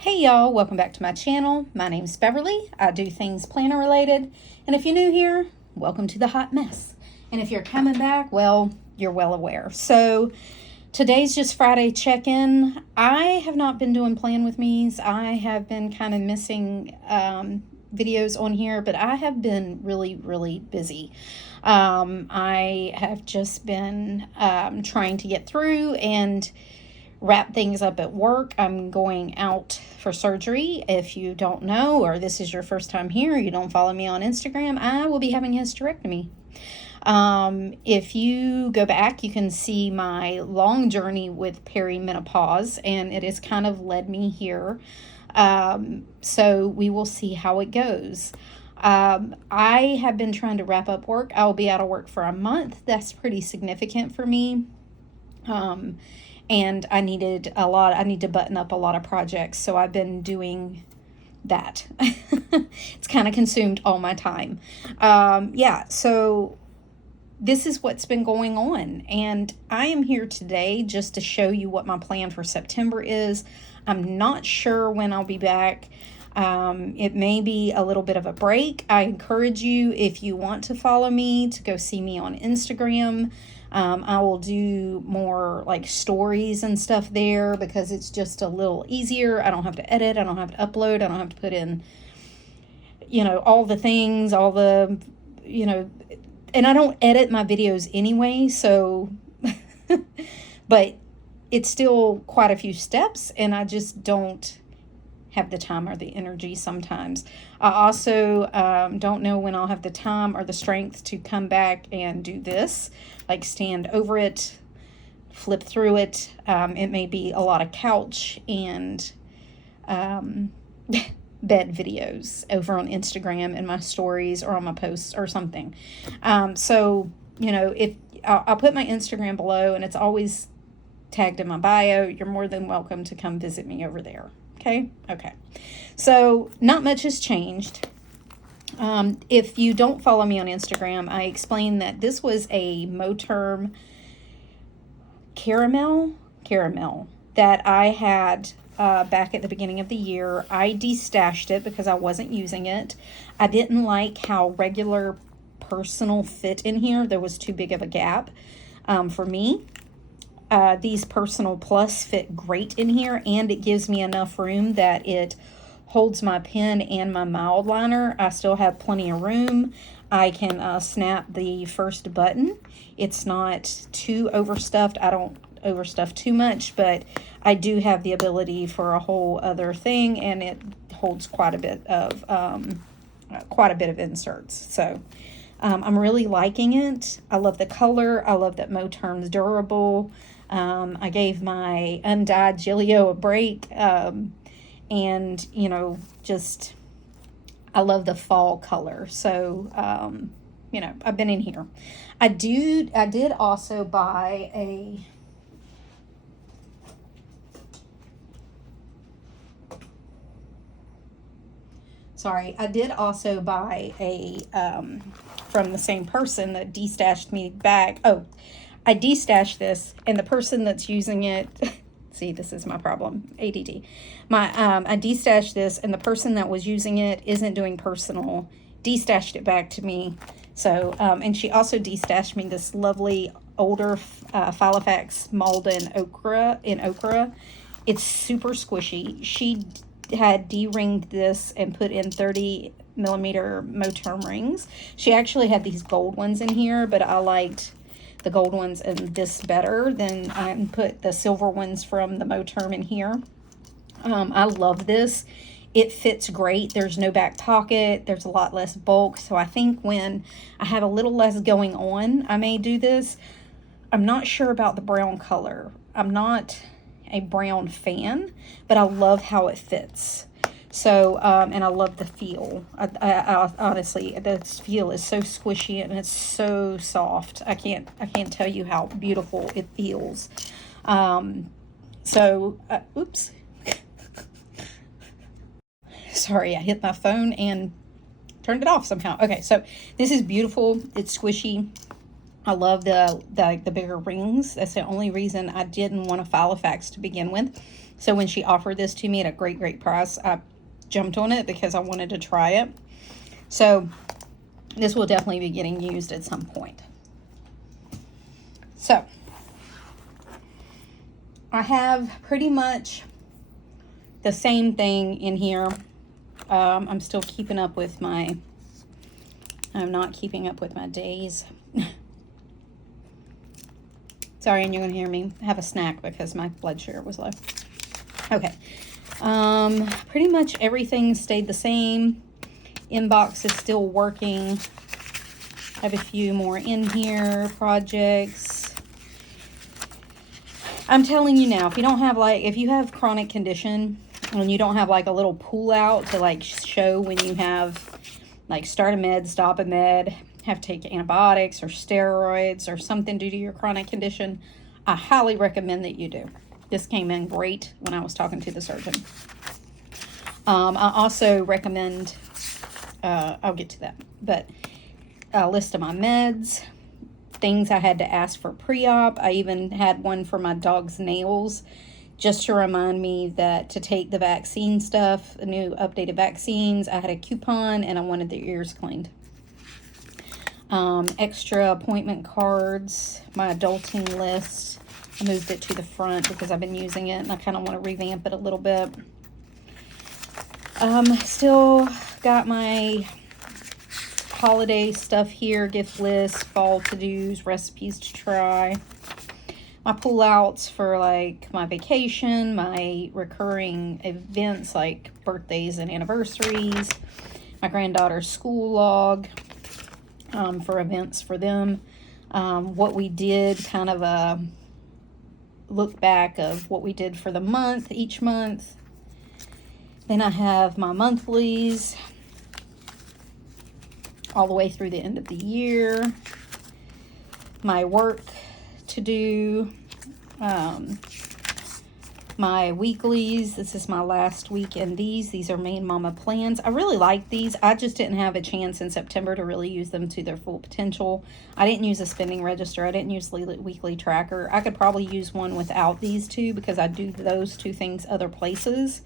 Hey y'all, welcome back to my channel. My name's Beverly. I do things planner related. And if you're new here, welcome to the hot mess. And if you're coming back, well, you're well aware. So today's just Friday check-in. I have not been doing plan with me's. I have been kind of missing videos on here, but I have been really busy. I have just been trying to get through and wrap things up at work. I'm going out for surgery. If you don't know, or this is your first time here, you don't follow me on Instagram, I will be having a hysterectomy. If you go back, you can see my long journey with perimenopause, and it has kind of led me here. So we will see how it goes. I have been trying to wrap up work. I will be out of work for a month. That's pretty significant for me. And I need to button up a lot of projects. So I've been doing that. It's kind of consumed all my time. So this is what's been going on. And I am here today just to show you what my plan for September is. I'm not sure when I'll be back. It may be a little bit of a break. I encourage you, if you want to follow me, to go see me on Instagram. I will do more like stories and stuff there because it's just a little easier. I don't have to edit. I don't have to upload. I don't have to put in, all the things, and I don't edit my videos anyway. So, but it's still quite a few steps, and I just don't have the time or the energy sometimes. I also don't know when I'll have the time or the strength to come back and do this, like stand over it, flip through it. It may be a lot of couch and bed videos over on Instagram in my stories or on my posts or something. If I'll put my Instagram below, and it's always tagged in my bio. You're more than welcome to come visit me over there. Okay. So not much has changed. If you don't follow me on Instagram, I explained that this was a Moterm caramel that I had back at the beginning of the year. I destashed it because I wasn't using it. I didn't like how regular personal fit in here. There was too big of a gap for me. These Personal Plus fit great in here, and it gives me enough room that it holds my pen and my Mildliner. I still have plenty of room. I can snap the first button. It's not too overstuffed. I don't overstuff too much, but I do have the ability for a whole other thing, and it holds quite a bit of inserts. So I'm really liking it. I love the color. I love that Moterm's durable. I gave my undyed Gillio a break, and I love the fall color. So, I've been in here. I did also buy a, from the same person that destashed me back. Oh, I destashed this, and the person that's using it, see, this is my problem, ADD. I destashed this, and the person that was using it isn't doing personal, destashed it back to me. So, and she also destashed me this lovely older Filofax Malden Ochre in Ochre. It's super squishy. She had de-ringed this and put in 30mm Moterm rings. She actually had these gold ones in here, but I liked the gold ones and this better than I put the silver ones from the Moterm in here. I love this. It fits great. There's no back pocket. There's a lot less bulk. So I think when I have a little less going on, I may do this. I'm not sure about the brown color. I'm not a brown fan, but I love how it fits. So, and I love the feel. I honestly, the feel is so squishy and it's so soft. I can't tell you how beautiful it feels. Oops. Sorry, I hit my phone and turned it off somehow. Okay, so this is beautiful. It's squishy. I love the bigger rings. That's the only reason I didn't want a Filofax to begin with. So when she offered this to me at a great price, I jumped on it because I wanted to try it. So this will definitely be getting used at some point. So I have pretty much the same thing in here. I'm still keeping up with I'm not keeping up with my days. Sorry, and you're going to hear me have a snack because my blood sugar was low. Okay. Pretty much everything stayed the same. Inbox is still working. I have a few more in here. Projects. I'm telling you now, if you don't have if you have chronic condition and you don't have a little pull out to show when you have start a med, stop a med, have to take antibiotics or steroids or something due to your chronic condition, I highly recommend that you do. This came in great when I was talking to the surgeon. I also recommend, I'll get to that, but a list of my meds, things I had to ask for pre-op. I even had one for my dog's nails, just to remind me that to take the vaccine stuff, the new updated vaccines. I had a coupon and I wanted the ears cleaned. Extra appointment cards, my adulting list. I moved it to the front because I've been using it and I kind of want to revamp it a little bit. Still got my holiday stuff here, gift list, fall to-dos, recipes to try. My pull-outs for my vacation, my recurring events like birthdays and anniversaries, my granddaughter's school log for events for them. What we did, kind of a look back of what we did for the month, each month. Then I have my monthlies all the way through the end of the year. My work to do, my weeklies. This is my last week in these. These are Main Mama plans. I really like these. I just didn't have a chance in September to really use them to their full potential. I didn't use a spending register. I didn't use weekly tracker. I could probably use one without these two because I do those two things other places.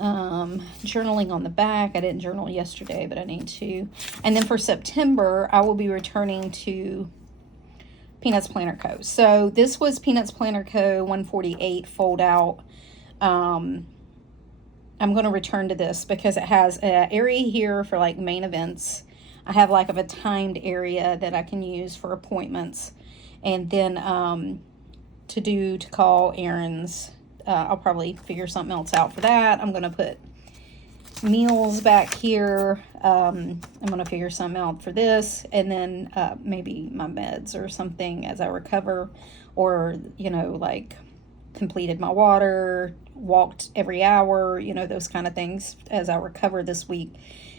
Journaling on the back. I didn't journal yesterday, but I need to. And then for September, I will be returning to Peanuts Planner Co. So this was Peanuts Planner Co. 148 fold out. I'm going to return to this because it has an area here for main events. I have of a timed area that I can use for appointments. And then to call errands. I'll probably figure something else out for that. I'm going to put meals back here. I'm going to figure something out for this. And then maybe my meds or something as I recover. Or, completed my water, walked every hour, those kind of things as I recover this week.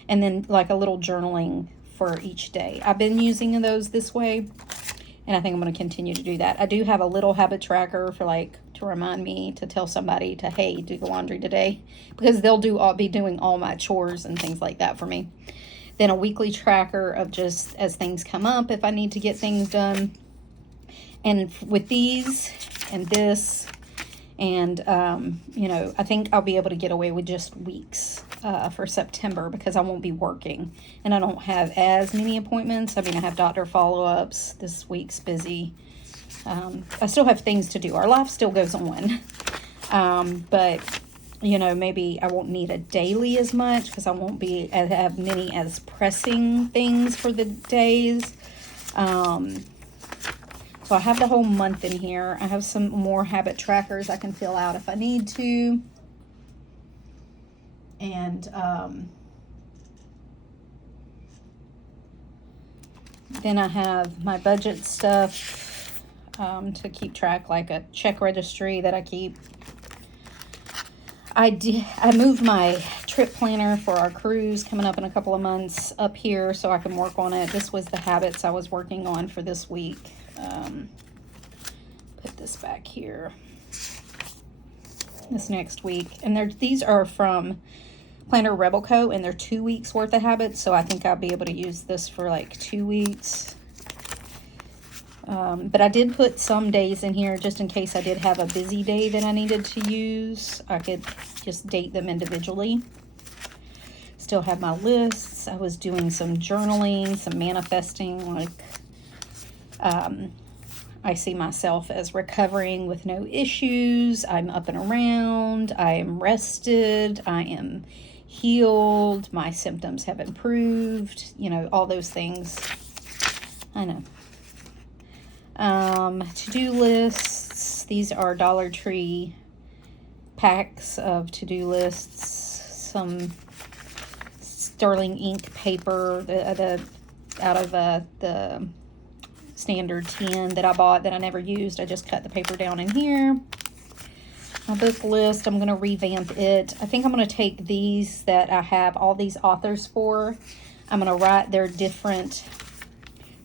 And then a little journaling for each day. I've been using those this way. And I think I'm going to continue to do that. I do have a little habit tracker for to remind me to tell somebody to, hey, do the laundry today. Because they'll be doing all my chores and things like that for me. Then a weekly tracker of just as things come up if I need to get things done. And with these and this and, I think I'll be able to get away with just weeks for September because I won't be working. And I don't have as many appointments. I have doctor follow-ups. This week's busy. I still have things to do. Our life still goes on. But, maybe I won't need a daily as much because I won't have many as pressing things for the days. So I have the whole month in here. I have some more habit trackers I can fill out if I need to. And then I have my budget stuff to keep track, a check registry that I keep. I moved my trip planner for our cruise coming up in a couple of months up here so I can work on it. This was the habits I was working on for this week. Put this back here. This next week. And these are from Planner Rebel Co. and they're 2 weeks worth of habits. So I think I'll be able to use this for like 2 weeks. But I did put some days in here just in case I did have a busy day that I needed to use. I could just date them individually. Still have my lists. I was doing some journaling, some manifesting, like I see myself as recovering with no issues. I'm up and around. I am rested. I am healed. My symptoms have improved. You know, all those things. I know. To-do lists. These are Dollar Tree packs of to-do lists. Some sterling ink paper out of the standard tin that I bought that I never used. I just cut the paper down in here. My book list, I'm going to revamp it. I think I'm going to take these that I have all these authors for. I'm going to write their different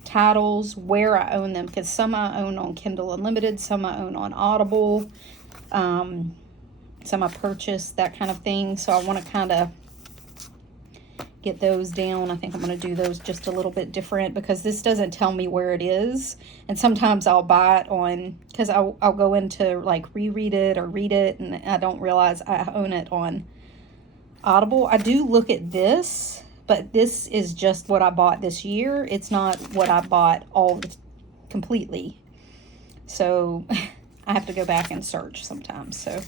titles, where I own them, because some I own on Kindle Unlimited, some I own on Audible, some I purchased, that kind of thing. So I want to kind of get those down. I think I'm going to do those just a little bit different because this doesn't tell me where it is. And sometimes I'll buy it on, because I'll go into like reread it or read it and I don't realize I own it on Audible. I do look at this, but this is just what I bought this year. It's not what I bought completely. So I have to go back and search sometimes. So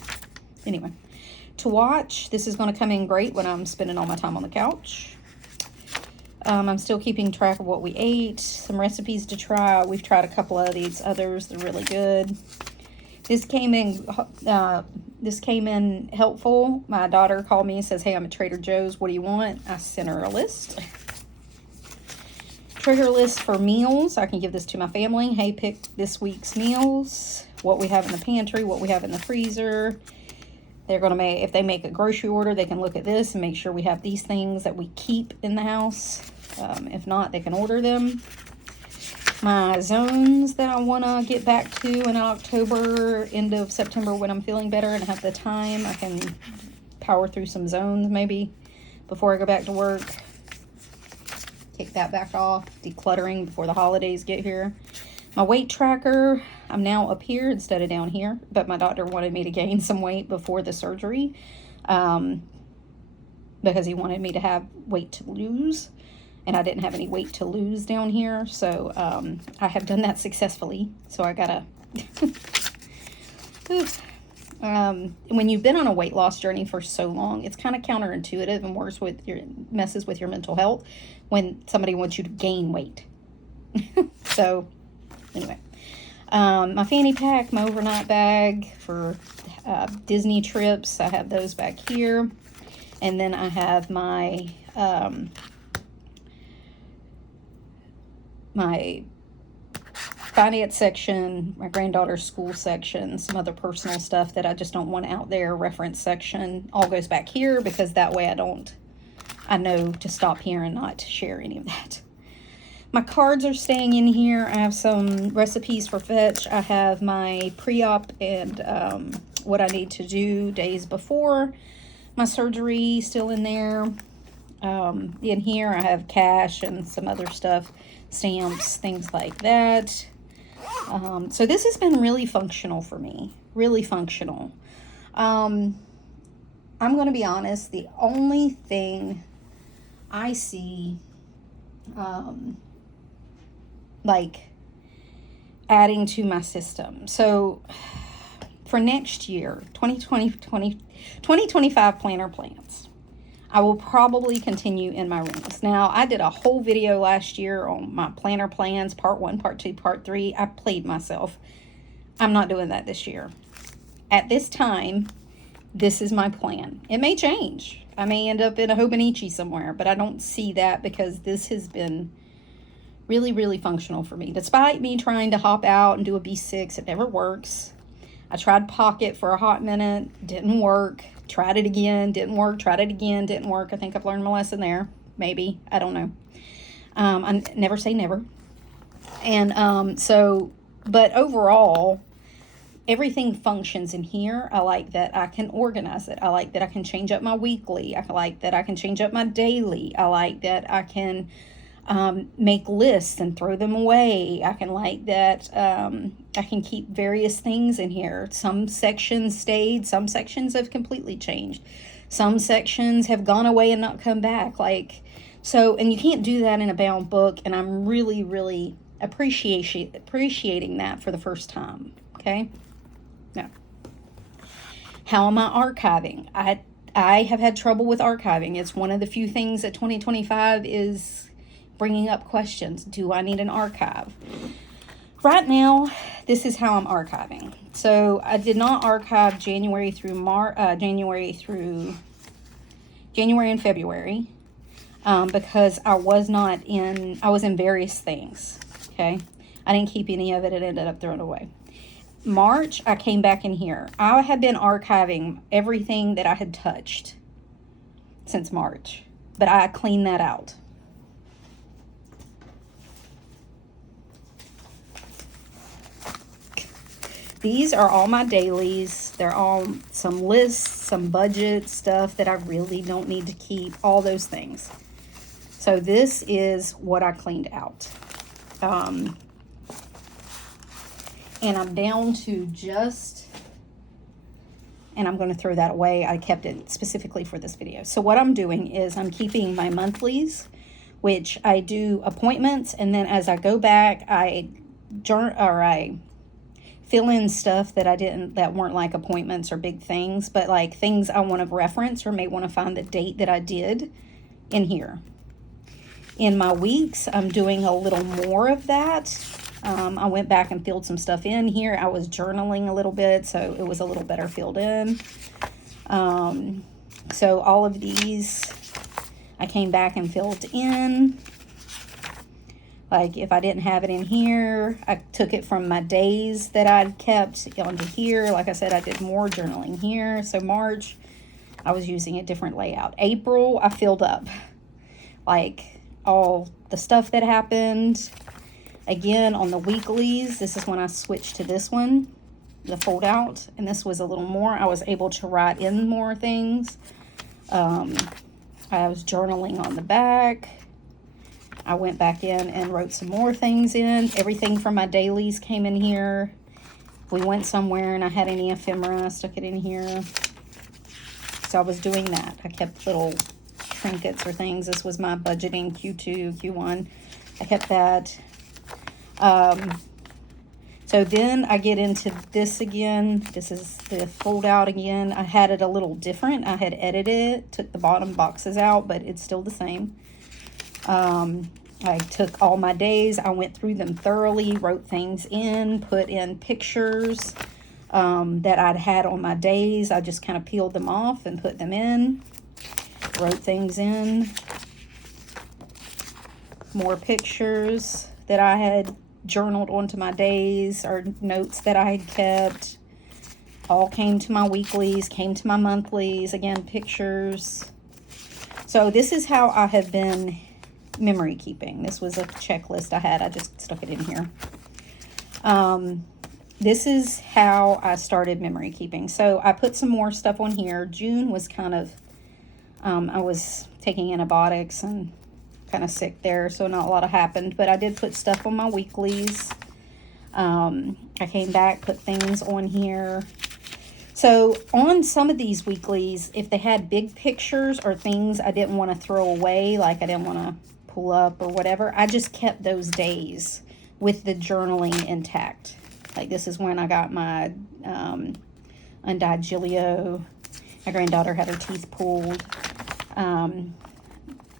anyway. To watch, this is going to come in great when I'm spending all my time on the couch. I'm still keeping track of what we ate, some recipes to try. We've tried a couple of these others. They're really good. This came in helpful. My daughter called me and says, hey, I'm at Trader Joe's. What do you want? I sent her a list. Trigger list for meals. I can give this to my family. Hey, pick this week's meals. What we have in the pantry, what we have in the freezer. They're going to make, if they make a grocery order, they can look at this and make sure we have these things that we keep in the house. If not, they can order them. My zones that I want to get back to in October, end of September when I'm feeling better and have the time, I can power through some zones maybe before I go back to work. Kick that back off, decluttering before the holidays get here. My weight tracker, I'm now up here instead of down here, but my doctor wanted me to gain some weight before the surgery because he wanted me to have weight to lose, and I didn't have any weight to lose down here, so I have done that successfully, so I gotta... when you've been on a weight loss journey for so long, it's kind of counterintuitive and worse with messes with your mental health when somebody wants you to gain weight. So... Anyway, my fanny pack, my overnight bag for Disney trips. I have those back here. And then I have my my finance section, my granddaughter's school section, some other personal stuff that I just don't want out there, reference section. All goes back here because that way I know to stop here and not to share any of that. My cards are staying in here. I have some recipes for Fetch. I have my pre-op and what I need to do days before my surgery still in there. In here I have cash and some other stuff, stamps, things like that. So this has been really functional for me. Really functional. I'm going to be honest. The only thing I see... like adding to my system. So for next year, 2025 planner plans, I will probably continue in my rooms. Now, I did a whole video last year on my planner plans, part 1, part 2, part 3. I played myself. I'm not doing that this year. At this time, this is my plan. It may change. I may end up in a Hobonichi somewhere, but I don't see that because this has been really, really functional for me. Despite me trying to hop out and do a B6, it never works. I tried Pocket for a hot minute, didn't work. Tried it again, didn't work. Tried it again, didn't work. I think I've learned my lesson there. Maybe, I don't know. I never say never. And but overall, everything functions in here. I like that I can organize it. I like that I can change up my weekly. I like that I can change up my daily. I like that I can make lists and throw them away. I can like that I can keep various things in here. Some sections stayed, some sections have completely changed. Some sections have gone away and not come back. Like, so, and you can't do that in a bound book, and I'm really, really appreciating that for the first time. Okay. Now, how am I archiving? I have had trouble with archiving. It's one of the few things that 2025 is bringing up questions. Do I need an archive? Right now, this is how I'm archiving. So I did not archive January and February because I was in various things. Okay. I didn't keep any of it. It ended up thrown away. March, I came back in here. I had been archiving everything that I had touched since March, but I cleaned that out. These are all my dailies. They're all some lists, some budget stuff that I really don't need to keep, all those things. So this is what I cleaned out. And I'm down to just, and I'm going to throw that away. I kept it specifically for this video. So what I'm doing is I'm keeping my monthlies, which I do appointments, and then as I go back, I fill in stuff that weren't like appointments or big things, but like things I want to reference or may want to find the date that I did in here. In my weeks, I'm doing a little more of that. I went back and filled some stuff in here. I was journaling a little bit, so it was a little better filled in. So all of these, I came back and filled in. Like if I didn't have it in here, I took it from my days that I'd kept onto here. Like I said, I did more journaling here. So March, I was using a different layout. April, I filled up like all the stuff that happened. Again, on the weeklies, this is when I switched to this one, the fold out, and this was a little more. I was able to write in more things. I was journaling on the back. I went back in and wrote some more things in. Everything from my dailies came in here. If we went somewhere and I had any ephemera, I stuck it in here. So I was doing that. I kept little trinkets or things. This was my budgeting Q2, Q1. I kept that. So then I get into this again. This is the fold out again. I had it a little different. I had edited it, took the bottom boxes out, but it's still the same. I took all my days. I went through them thoroughly, wrote things in, put in pictures that I'd had on my days. I just kind of peeled them off and put them in, wrote things in. More pictures that I had journaled onto my days or notes that I had kept. All came to my weeklies, came to my monthlies, again, pictures. So this is how I have been memory keeping. This was a checklist I had. I just stuck it in here. This is how I started memory keeping. So I put some more stuff on here. June was kind of, I was taking antibiotics and kind of sick there, so not a lot happened, but I did put stuff on my weeklies. I came back, put things on here. So on some of these weeklies, if they had big pictures or things I didn't want to throw away, like I didn't want to pull up or whatever, I just kept those days with the journaling intact. Like this is when I got my undyed Gilio. My granddaughter had her teeth pulled.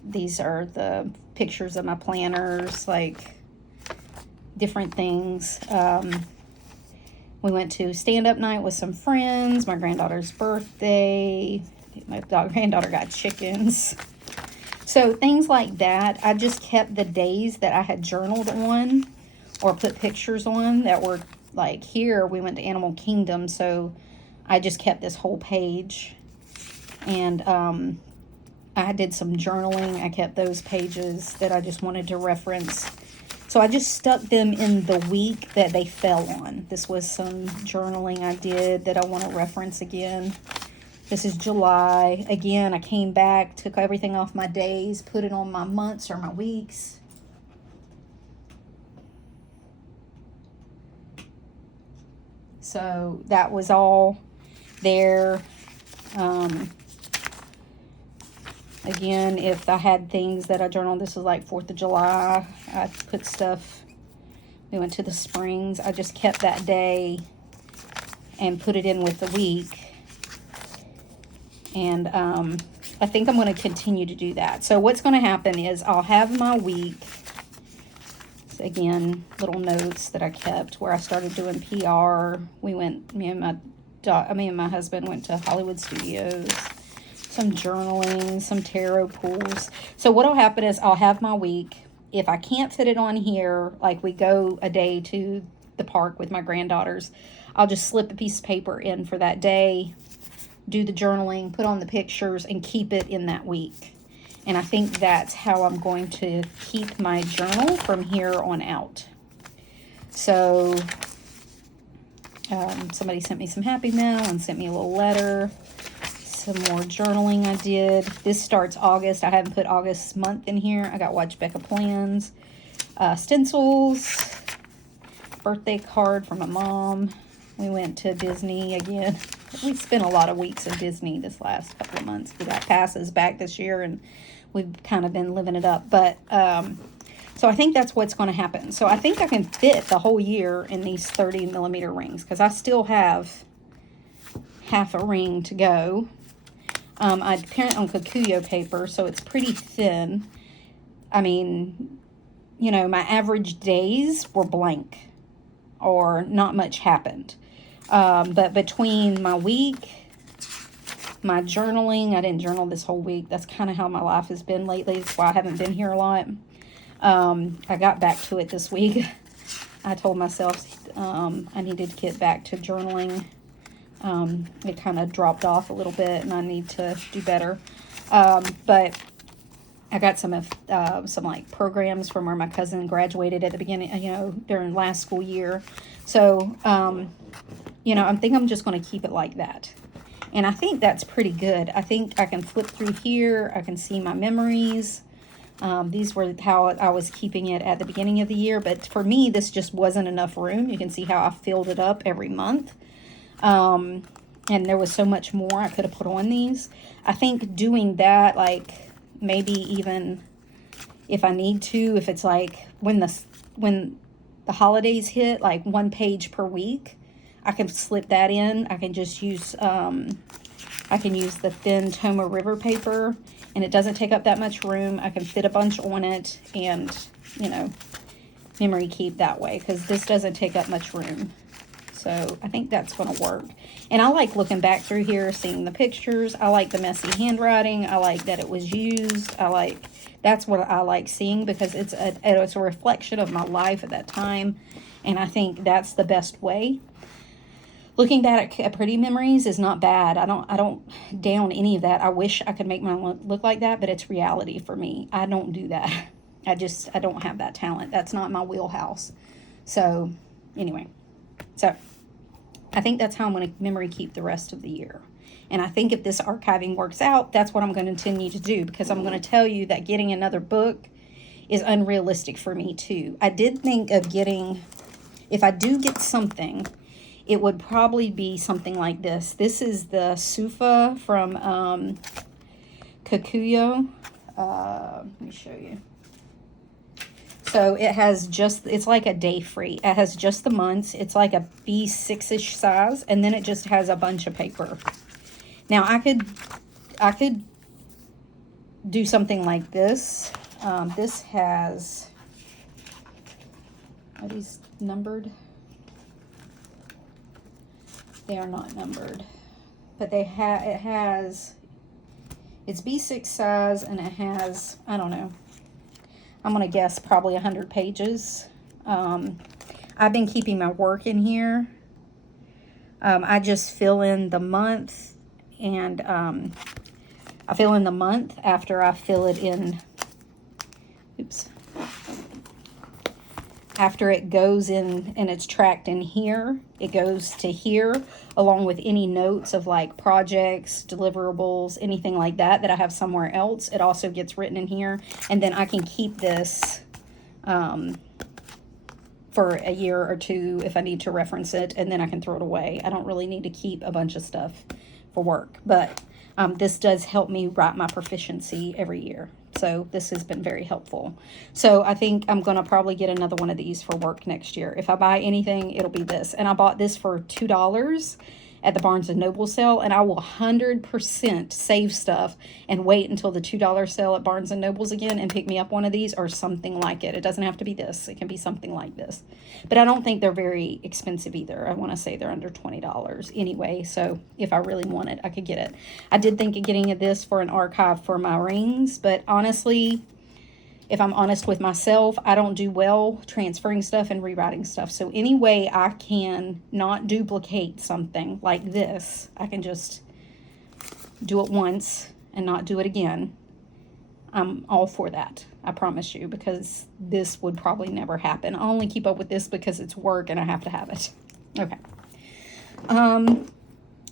These are the pictures of my planners, like different things. We went to stand-up night with some friends, my granddaughter's birthday. My granddaughter got chickens. So things like that. I just kept the days that I had journaled on or put pictures on that were like here. We went to Animal Kingdom, so I just kept this whole page. And I did some journaling. I kept those pages that I just wanted to reference So I just stuck them in the week that they fell on. This was some journaling I did that I want to reference again. This is July. Again, I came back, took everything off my days, put it on my months or my weeks. So that was all there. Again, if I had things that I journaled, this was like 4th of July. I put stuff, we went to the Springs. I just kept that day and put it in with the week. And I think I'm going to continue to do that. So what's going to happen is I'll have my week. So again, little notes that I kept where I started doing PR. We went, me and my husband went to Hollywood Studios. Some journaling, some tarot pulls. So what'll happen is I'll have my week. If I can't fit it on here, like we go a day to the park with my granddaughters, I'll just slip a piece of paper in for that day, do the journaling, put on the pictures, and keep it in that week. And I think that's how I'm going to keep my journal from here on out. So somebody sent me some happy mail and sent me a little letter. Some more journaling I did. This starts August. I haven't put August month in here. I got Watch Becca plans. Stencils. Birthday card from my mom. We went to Disney again. We spent a lot of weeks at Disney this last couple of months. We got passes back this year and we've kind of been living it up. But so I think that's what's going to happen. So I think I can fit the whole year in these 30mm rings because I still have half a ring to go. I print on Kokuyo paper, so it's pretty thin. I mean, you know, my average days were blank or not much happened. But between my week, my journaling, I didn't journal this whole week. That's kind of how my life has been lately. That's why I haven't been here a lot. I got back to it this week. I told myself I needed to get back to journaling. It kind of dropped off a little bit and I need to do better. But I got some like programs from where my cousin graduated at the beginning, you know, during last school year. So, you know, I think I'm just going to keep it like that. And I think that's pretty good. I think I can flip through here. I can see my memories. These were how I was keeping it at the beginning of the year. But for me, this just wasn't enough room. You can see how I filled it up every month. And there was so much more I could have put on these. I think doing that, like maybe even if I need to, if it's like when the holidays hit, like 1 page per week, I can slip that in. I can just use, I can use the thin Toma River paper and it doesn't take up that much room. I can fit a bunch on it and, you know, memory keep that way because this doesn't take up much room. So I think that's going to work. And I like looking back through here, seeing the pictures. I like the messy handwriting. I like that it was used. That's what I like seeing because it's a reflection of my life at that time. And I think that's the best way. Looking back at pretty memories is not bad. I don't down any of that. I wish I could make mine look like that, but it's reality for me. I don't do that. I don't have that talent. That's not my wheelhouse. So anyway. So I think that's how I'm going to memory keep the rest of the year. And I think if this archiving works out, that's what I'm going to continue to do because I'm going to tell you that getting another book is unrealistic for me too. I did think of getting, if I do get something, it would probably be something like this. This is the Sufa from Kokuyo. Let me show you. So it has just, it's like a day free. It has just the months. It's like a B6-ish size, and then it just has a bunch of paper. Now I could do something like this. This has, are these numbered? They are not numbered, but it has, it's B6 size, and it has, I don't know, I'm going to guess probably 100 pages. I've been keeping my work in here. I just fill in the month, and I fill in the month after I fill it in. Oops. after it goes in and it's tracked in here, it goes to here along with any notes of like projects, deliverables, anything like that that I have somewhere else. It also gets written in here, and then I can keep this for a year or two if I need to reference it, and then I can throw it away. I don't really need to keep a bunch of stuff for work, but this does help me write my proficiency every year. So this has been very helpful. So I think I'm going to probably get another one of these for work next year. If I buy anything, it'll be this. And I bought this for $2 at the Barnes & Noble sale, and I will 100% save stuff and wait until the $2 sale at Barnes & Noble's again and pick me up one of these or something like it. It doesn't have to be this. It can be something like this. But I don't think they're very expensive either. I want to say they're under $20 anyway, so if I really want it, I could get it. I did think of getting this for an archive for my rings, but honestly, if I'm honest with myself, I don't do well transferring stuff and rewriting stuff. So any way I can not duplicate something like this, I can just do it once and not do it again. I'm all for that, I promise you, because this would probably never happen. I only keep up with this because it's work and I have to have it. Okay.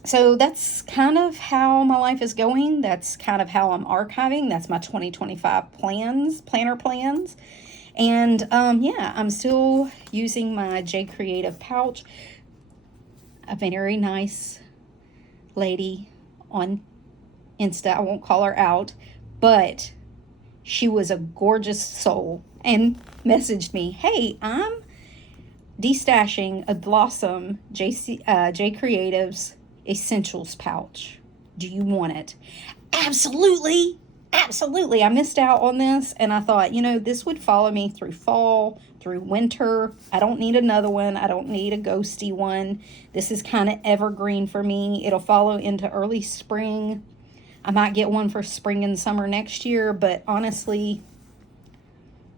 So that's kind of how my life is going. That's kind of how I'm archiving. That's my 2025 planner plans. And yeah, I'm still using my J Creative pouch. A very nice lady on Insta, I won't call her out, but she was a gorgeous soul and messaged me, hey, I'm destashing a Blossom J Creatives Essentials pouch. Do you want it? Absolutely. Absolutely. I missed out on this, and I thought, you know, this would follow me through fall, through winter. I don't need another one. I don't need a ghosty one. This is kind of evergreen for me. It'll follow into early spring. I might get one for spring and summer next year, but honestly,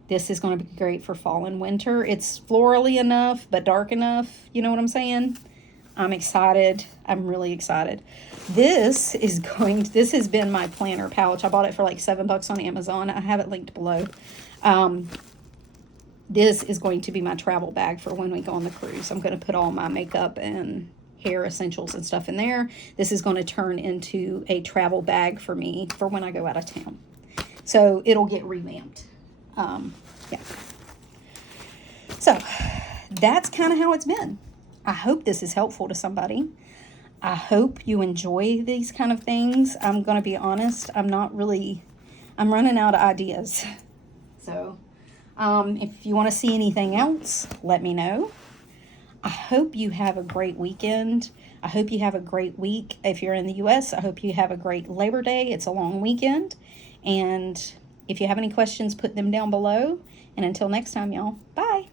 this is going to be great for fall and winter. It's florally enough, but dark enough. You know what I'm saying? I'm excited. I'm really excited. This has been my planner pouch. I bought it for like $7 on Amazon. I have it linked below. This is going to be my travel bag for when we go on the cruise. I'm going to put all my makeup and hair essentials and stuff in there. This is going to turn into a travel bag for me for when I go out of town. So it'll get revamped. Yeah. So that's kind of how it's been. I hope this is helpful to somebody. I hope you enjoy these kind of things. I'm going to be honest. I'm running out of ideas. So if you want to see anything else, let me know. I hope you have a great weekend. I hope you have a great week. If you're in the U.S., I hope you have a great Labor Day. It's a long weekend. And if you have any questions, put them down below. And until next time, y'all, bye.